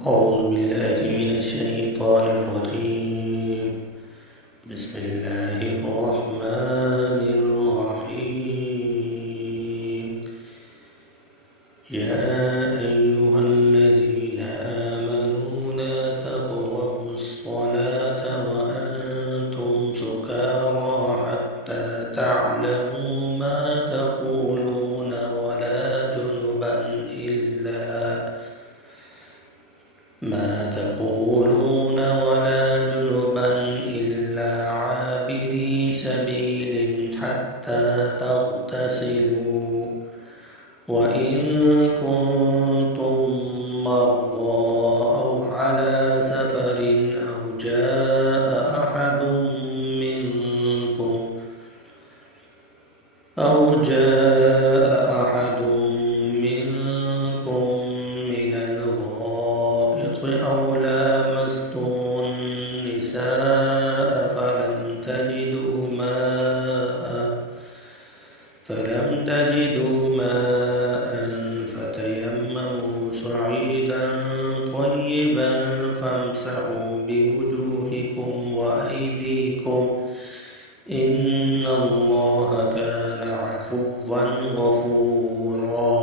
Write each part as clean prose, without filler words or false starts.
أعوذ بالله من الشيطان الرجيم. بسم الله الرحمن الرحيم. يا أيها الذين آمنوا لا تقربوا الصلاة وأنتم سكارى حتى تعلموا ما تقولون ولا جنبا إلا عابري سبيل حتى تغتسلوا وإن كنتم مرضى أو على سفر أو جاء أحد منكم من الغائط أو لامستم النساء فلم تجدوا ماء فتيمموا صعيدا طيبا فامسحوا بوجوهكم وأيديكم إن الله كان عفوا غفورا.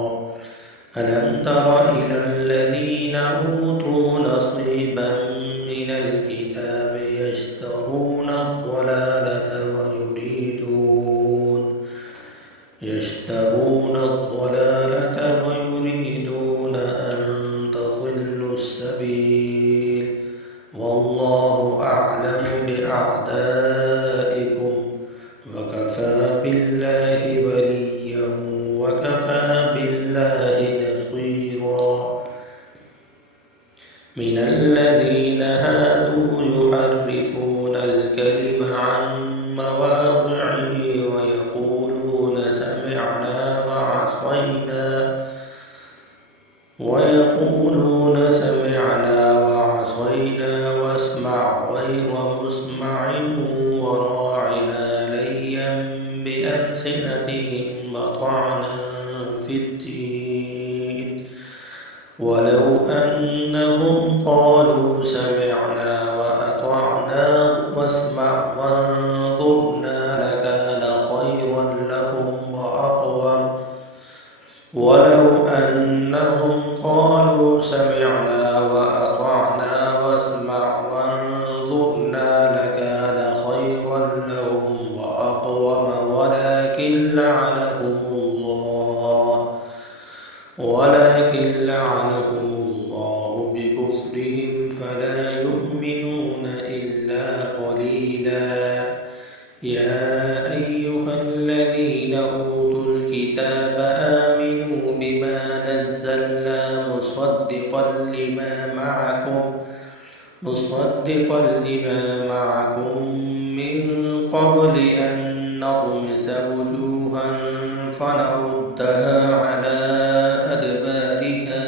ألم تر إلى الذين أوتوا نصيبا من الكتاب يشترون الضلالة ويريدون أن تضلوا السبيل والله أعلم بأعدائكم وكفى بالله وليا وكفى بالله نصيرا. من الذين هادوا يحرفون الكلم عن مواضعه ويقولون سمعنا وعصينا واسمع غير مسمع وراعنا ليا بألسنتهم وطعنا في الدين ولو أنهم قالوا سمعنا وأطعنا واسمع وانظرنا لكان خيرا لهم وأقوم. ولو أنهم قالوا سمعنا وأطعنا واسمع وانظرنا لكان خيرا لهم وأقوم ولكن لعنهم الله بكفرهم فلا يؤمنون إلا قليلا. يا أيها الذين أوتوا الكتاب آمنوا بما نزلنا مصدقا لما معكم من قبل أن نطمس وجوها فنردها على أدبارها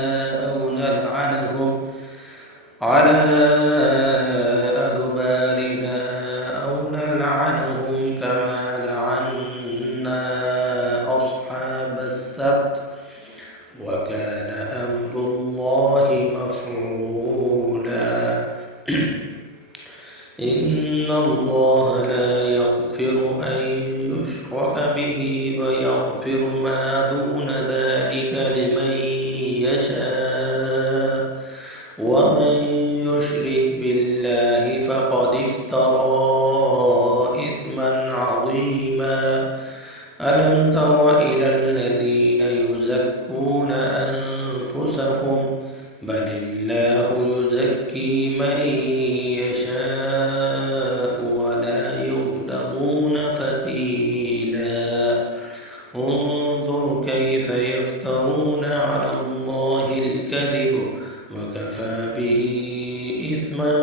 أو نلعنهم كما لعنا أصحاب السبت وكان أمر الله مفعولا. إن الله لا يغفر أن يشرك به ويغفر ما دون ذلك لمن يشاء ومن يشرك بالله فقد افترى إثما عظيما. ألم تر إلى الذين يزكون أنفسهم بل الله يزكي من يشاء ولا يظلمون فتيلا. انظر كيف يفترون على الله الكذب وكفى به إثما